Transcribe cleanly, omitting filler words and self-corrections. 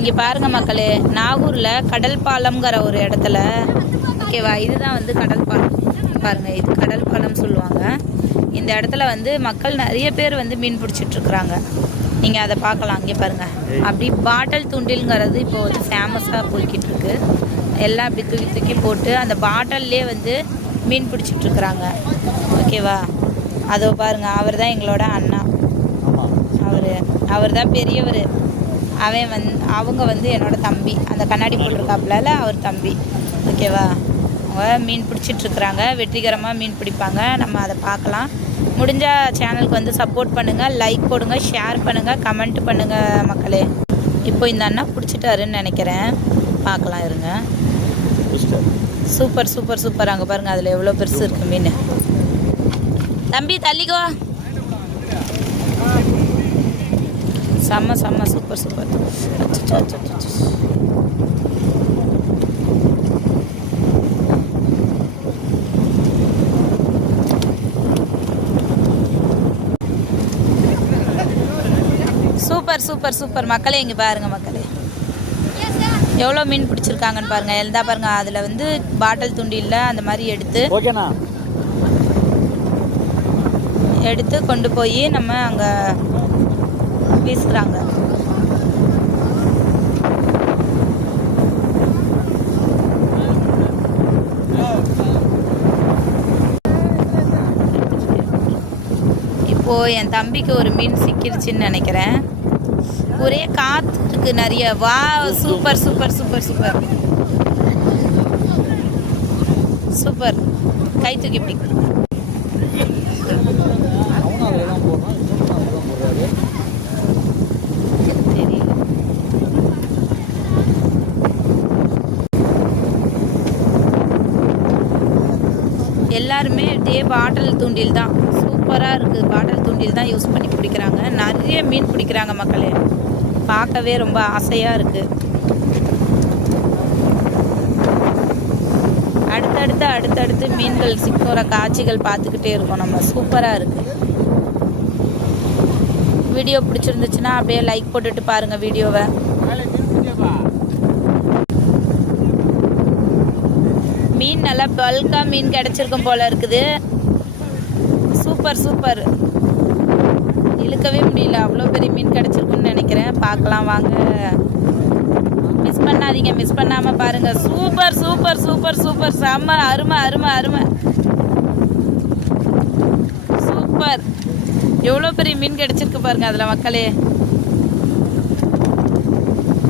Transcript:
இங்கே பாருங்கள் மக்களே, நாகூரில் கடல் பாலம்ங்கிற ஒரு இடத்துல, ஓகேவா, இதுதான் வந்து கடல் பாலம். பாருங்கள், இது கடல் பாலம் சொல்லுவாங்க. இந்த இடத்துல வந்து மக்கள் நிறைய பேர் வந்து மீன் பிடிச்சிட்ருக்குறாங்க. நீங்கள் அதை பார்க்கலாம். இங்கே பாருங்கள், அப்படி பாட்டில் தூண்டில்ங்கிறது இப்போ வந்து ஃபேமஸாக போய்கிட்டு இருக்கு. எல்லாம் அப்படி தூக்கி தூக்கி போட்டு அந்த பாட்டில்லே வந்து மீன் பிடிச்சிட்ருக்குறாங்க. ஓகேவா, அதோ பாருங்கள், அவர் தான் எங்களோட அண்ணா. அவர் தான் பெரியவர். அவங்க வந்து என்னோட தம்பி. அந்த கண்ணாடி போட்டிருக்காப்புல அவர் தம்பி. ஓகேவா, அவங்க மீன் பிடிச்சிட்ருக்குறாங்க. வெற்றிகரமாக மீன் பிடிப்பாங்க. நம்ம அதை பார்க்கலாம். முடிஞ்சால் சேனலுக்கு வந்து சப்போர்ட் பண்ணுங்கள், லைக் போடுங்க, ஷேர் பண்ணுங்கள், கமெண்ட் பண்ணுங்கள் மக்களே. இப்போ இந்த அண்ணா பிடிச்சிட்டாருன்னு நினைக்கிறேன். பார்க்கலாம் இருங்க. Super super super. அங்கே பாருங்கள், அதில் எவ்வளோ பெருசு இருக்குது மீன். தம்பி தள்ளிக்கோ. செம்ம செம்ம super super. Super super super மக்களே. இங்கே பாருங்கள் மக்களே, எவ்வளோ மீன் பிடிச்சிருக்காங்கன்னு பாருங்கள். எல்லாம் பாருங்கள், அதில் வந்து பாட்டில் துண்டியில் அந்த மாதிரி எடுத்து கொண்டு போய் நம்ம அங்கே வீசுகிறாங்க. இப்போது என் தம்பிக்கு ஒரு மீன் சிக்கிருச்சுன்னு நினைக்கிறேன். ஒரே காற்று இருக்குது நிறைய. வா, super super super super super. கை தூக்கி பிடி. எல்லாருமே இதே பாட்டில் தூண்டில் தான். சூப்பராக இருக்குது. பாட்டில் தூண்டில் தான் யூஸ் பண்ணி பிடிக்கிறாங்க. நிறைய மீன் பிடிக்கிறாங்க மக்களே. பார்க்கவே ரொம்ப ஆசையாக இருக்குது. அடுத்தடுத்து மீன்கள் சிக்கிற காட்சிகள் பார்த்துக்கிட்டே இருக்கோம் நம்ம. சூப்பராக இருக்குது. வீடியோ பிடிச்சிருந்துச்சுன்னா அப்படியே லைக் போட்டுட்டு பாருங்கள் வீடியோவை. மீன் நல்லா பல்காக மீன் கிடச்சிருக்கும் போல் இருக்குது. Super super. இழுக்கவே முடியல, அவ்வளோ பெரிய மீன் கிடச்சிருக்குன்னு நினைக்கிறேன். பார்க்கலாம் வாங்க. மிஸ் பண்ணாதீங்க, மிஸ் பண்ணாமல் பாருங்கள். Super super super super. செம்ம அருமை அருமை அருமை. சூப்பர். எவ்வளோ பெரிய மீன் கிடச்சிருக்கு பாருங்கள் அதில் மக்களே.